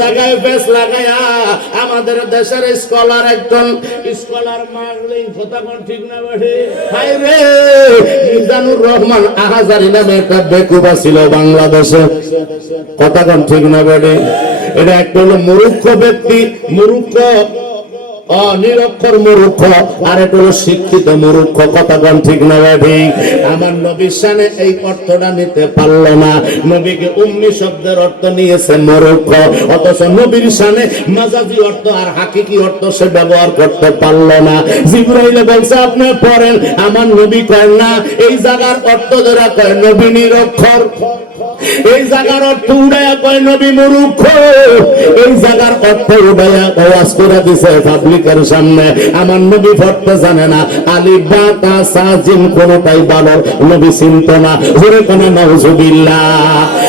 জায়গায় বেশ লাগায়া আমাদের দেশের স্কলার একজন স্কলার মারলেই কথা কোন ঠিক না বেঠে হাই রে, মিজানুর রহমান আহাজারি নামে একটা বেকুবা ছিল বাংলাদেশে। কথা ঠিক না বটে। এটা একটা হলো মুরুক্ষ ব্যক্তি, মূর্খ অ নিরক্ষর মূর্খ, আর এটা শিক্ষিত মূর্খ, কথাগণ ঠিক না ভাই। আমার নবীর সানে এই অর্থটা নিতে পারল না। নবীকে উম্মি শব্দের অর্থ নিয়েছে মূর্খ, অথচ নবীর সানে মাজাজি অর্থ আর হাকিকি অর্থ সে ব্যবহার করতে পারল না। জিব্রাইলে বলছে, আপনি পড়েন। আমার নবী কয়, না। এই জায়গার অর্থ ধরা কয়, নবী নিরক্ষর। এই জায়গার অর্থ উড়াইয়া কয়, নবী মুরুখ! এই জায়গার অর্থ উড়াইয়া আওয়াজ করে দিছে পাবলিকের সামনে, আমার নবী পড়তে জানে না। আলি বা তা সাজিম কোনটাই ভালো নবী চিন্ত না। জোরে কোন, নাউজুবিল্লাহ।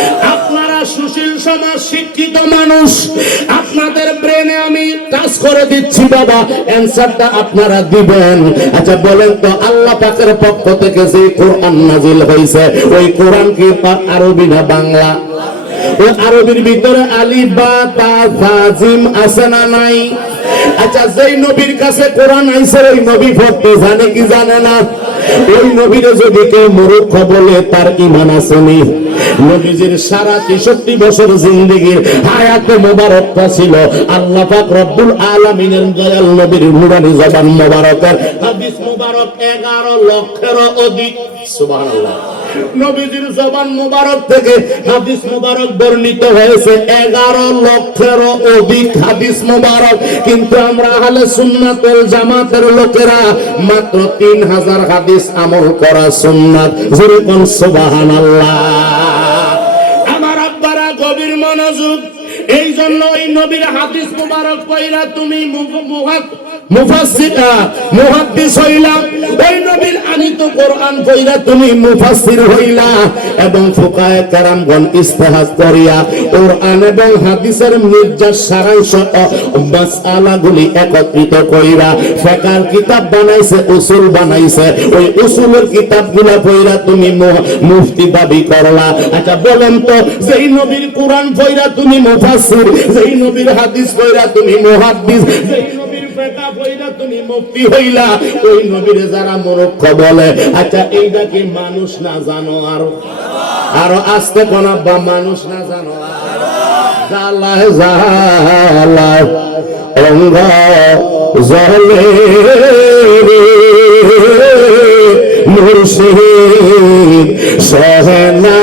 সমাজ শিক্ষিত মানুষ, আপনাদের ব্রেনে আমি টাচ করে দিচ্ছি, বাবা। অ্যান্সারটা আপনারা দিবেন। আচ্ছা বলেন তো, আল্লাহ পাকের পক্ষ থেকে যে কোরআন নাজিল হয়েছে, ওই কোরআন কি আরবি না বাংলা? ও আরবির ভিতরে আলি, বা, তা তাজিম আছে না নাই? আচ্ছা যেই নবীর কাছে কোরআন আইছে, ওই নবী পড়তে জানে কি জানে না? ওই নবীরে যদি কেউ মূর্খ বলে, তার ইমান আসেনি নবীজির সারা তেষট্টি বছর ছিল। আল্লাহ পাক রব্বুল আলামিনের দয়াল নবীর জবান মোবারকের হাদিস মোবারক এগারো লক্ষেরও অধিক। সুবহানাল্লাহ। নবীজির জবান মোবারক থেকে হাদিস মোবারক বর্ণিত হয়েছে এগারো লক্ষেরও অধিক হাদিস মোবারক। কিন্তু আমরা আহলে সুন্নাতের জামাতের লোকেরা মাত্র তিন হাজার হাদিস আমল করা সুন্নাত। যেরকম সুবহানাল্লাহ। নবীর হাদিস মুবারক কইরা তুমি মুহাক তুমি একত্রিত ফিকহ কিতাব বানাইছে, উসুল বানাইছে। ওই উসুলের তুমি মুফতি দাবি করলা। আচ্ছা বলেন তো, যেই নবীর কোরআন পড়া তুমি মুফাসসির, যেই নবীর হাদিস পড়া তুমি মুহাদ্দিস, যেই নবীর ফিকহ তুমি মুফতি হইলা। ওই নবীর যারা মূর্খ বলে আচ্ছা এইটা কি মানুষ না জানো আর আরও আস্তে কোন বা মানুষ না জানো জালায় জালায়, অঙ্গ জলে মুর্শিদ সহনা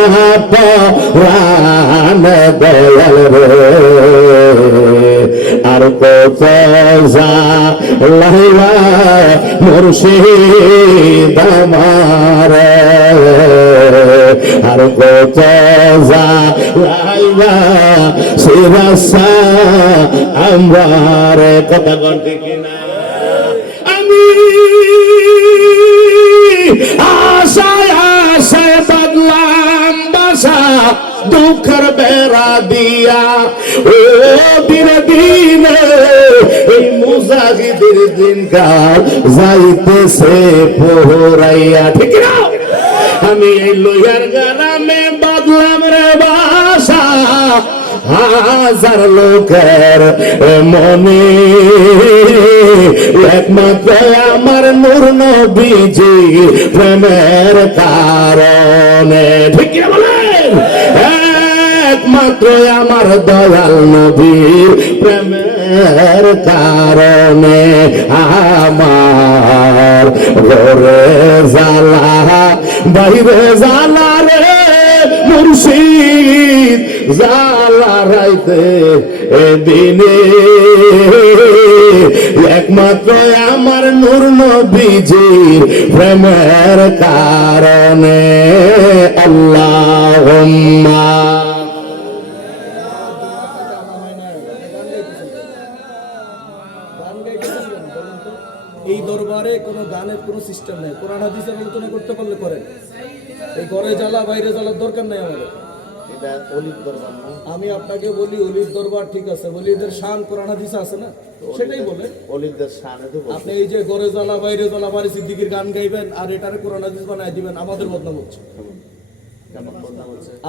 পান দয়াল রে। কত যা লাইলা মুর্শিদ আমার। আর যা লাইলা শিরাসা আমার। কথা গন্টি কিনা? আমি আশায় আশায় বাদলাম বাসা, দুঃখের বেড়া দিয়া। ও দিনে দিনে এই মুজাহিদের দিন কাল যাইতেছে পোহরাইয়া। ঠিক না আমি এই লইয়ার গ্রামে বাদলাম রে বাসা, হাজার লোকের মনে। একমাত্র আমার নূর নবীজি প্রেমের কারণে। ঠিক বলেন? একমাত্র আমার দয়াল নবীর প্রেমের কারণে আমার। ঘরে জালা বাইরে জ্বালা রে মুর্শিদ জালা রাইতে দিনে একমাত্র আমার নূর নবীজির প্রেমের কারণে। আল্লাহ সিস্টেম নেই। কোরআন হাদিসের আলোচনা করতে পারলে করেন। এই ঘরে জ্বালা বাইরে জ্বালার দরকার নেই আমাদের। আমি আপনাকে বলি অলির দরবার ঠিক আছে অলিদের শান কোরআন হাদিস আছে না? সেটাই বলে অলিদের তো আপনি এই যে ঘরে জ্বালা বাইরে জ্বালা বাড়ি সিদ্দিকির গান গাইবেন আর এটারে কোরআন হাদিস বানাই দিবেন আমাদের বদনাম হচ্ছে?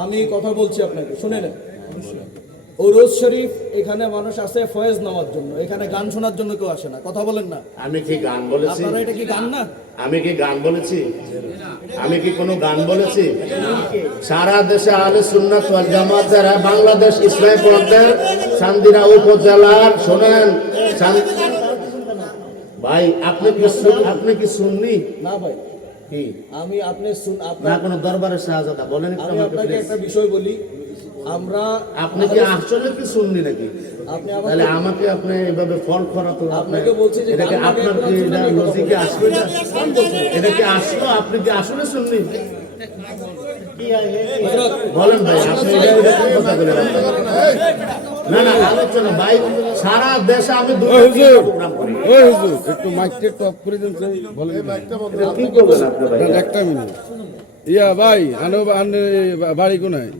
আমি কথা বলছি আপনাকে শুনে নেন। ওরোজ শরীফ এখানে মানুষ আসে ফয়েজ নেওয়ার জন্য। এখানে গান শোনার জন্য কেউ আসে না। কথা বলেন না। আমি কি গান বলেছি? আপনারা এটা কি গান না? আমি কি গান বলেছি? আমি কি কোনো গান বলেছি? সারা দেশে আলে সুন্নাত ওয়াল জামাত যারা বাংলাদেশ ইসলামী পর্যায়ের চান্দিনা উপজেলার শোনেন ভাই আপনি কি আপনি কি শুননি না ভাই। আমি আপনি শুন আপনার কোনো দরবারের শাহজাদা বলেন আমি আপনাকে একটা বিষয় বলি আমরা আপনি কি আসলে কি শুননি নাকি আপনি তাহলে আমাকে আপনি এভাবে ফল করা তো আপনার আপনাকে বলছি যে এটা কি আপনার কি এটা হবে, লজিকে আসবে না এটা কি আসলো আপনি কি আসলে শুননি বলেন ভাই আপনি এটা কথা বলে না না আলোচনা ভাই সারা দেশে আমি দুটো প্রোগ্রাম করি। ওই হুজুর একটু মাইকটা একটু করে দিন বলেন কি করবেন আপনি একটা মিনিট ইয়া ভাই আনো বাড়ি কোনায়?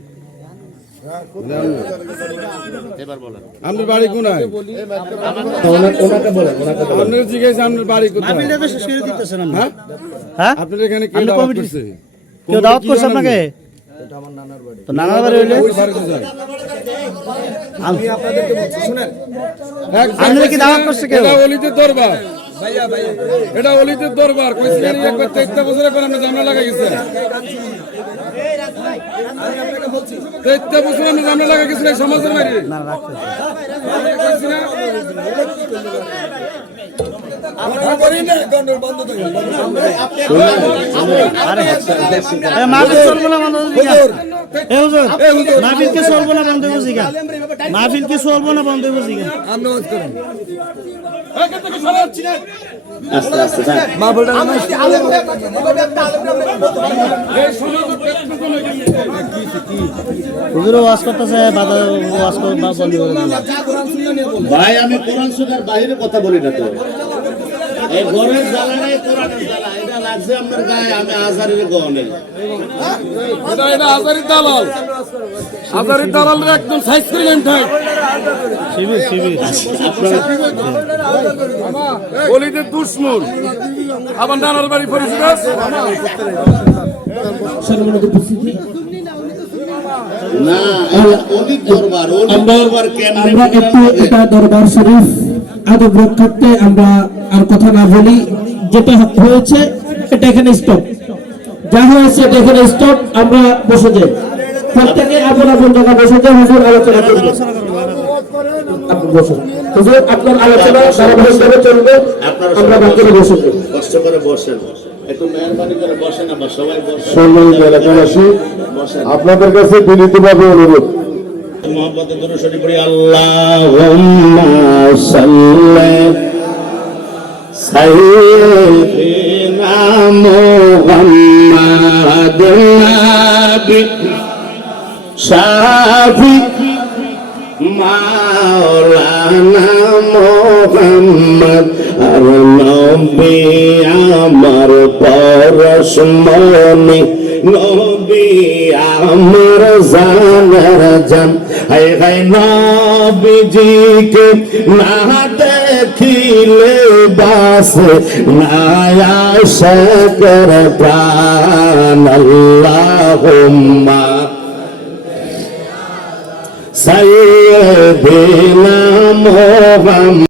আপনার বাড়ি কোনায়? ওনা- ওনাকে বলেন ওনাকে বলেন। আপনার জিজ্ঞাসা আপনার বাড়ি কোথায়? হ্যাঁ? হ্যাঁ? আপনার এখানে কেউ দাওয়াত করছে আপনাকে? তো নানার বাড়ি হইলে? বাড়ি? আমি আপনাদেরকে বলছি শুনেন। এক আপনাদের কি দাওয়াত করছে কেউ? এটা অলিতে দরবার। এটা অলিতে দরবার। কইছে জানি একবার তেইশটা বছরে পর আপনি জামলা লাগা আমি আপনাকে বলছি বছর আপনি জামলা লাগা গেছেন সমাজের বাইরে? না রাখছে মাহফিল চলবো না বন্ধ করছি গা। এ হুজুর, মাহফিল কি চলবো না বন্ধ করছি গা? মাহফিল কি চলবো না বন্ধ করছি গা? আপনি ওয়াজ করেন আস্তে আস্তে। মা বলটা এই সমাজের পেট পেছনে গেছে। হুজুরও ওয়াজ করতেছে বাধা ওয়াজ কর বা বন্ধ ভাই আমি কোরআন সুদার বাইরে কথা বলি না তো এই ঘরের জ্বালা নাই কোরআনের জ্বালা এটা লাগছে আপনার গায়ে আমি আজারের গহ এটা এটা আজারি দালাল। আজারি দালালের একদম সাইজ করে নেন ঠাই শিবির শিবির। অলিতে দুশ্মন। আবার নানার বাড়ি পরিচিত না অলির দরবার আমরা একটু এটা দরবার শরীফ আদব রক্ষার্থে আমরা আর কথা না বলি যেটা হয়েছে এটা এখানে স্টপ যা হয়েছে এটা এখানে স্টপ আমরা বসে যাই। প্রত্যেকে আপন আপন জায়গা বসে যাই হুজুর আলোচনা করবে। আপনি বসুন। হুজুর আপনার আলোচনা ধারাবাহিকভাবে চলবে আপনারা আমরা বাকিরা বসে যাই। কষ্ট করে বসেন। একটু মেহরবানি করে বসেন আমরা সবাই বসেন। সম্মানিত এলাকাবাসী বসেন। আপনাদের কাছে বিনীতভাবে অনুরোধ। মোহাম্মদ দুরূদ শরীফ পড়ি, আল্লাহুম্মা সাল্লি সাইয়্যিদিনা মুহাম্মাদ নাবি শাফি মাওলানা মোহাম্মদ আর নবী আমার পরশমণি নবী আমার জানার জান। হাই হাই নবীজিকে না দেখিলে বাস, না আশা কর প্রাণ। আল্লাহুম্মা সাইয়্যিদিনা মুহাম্মদ।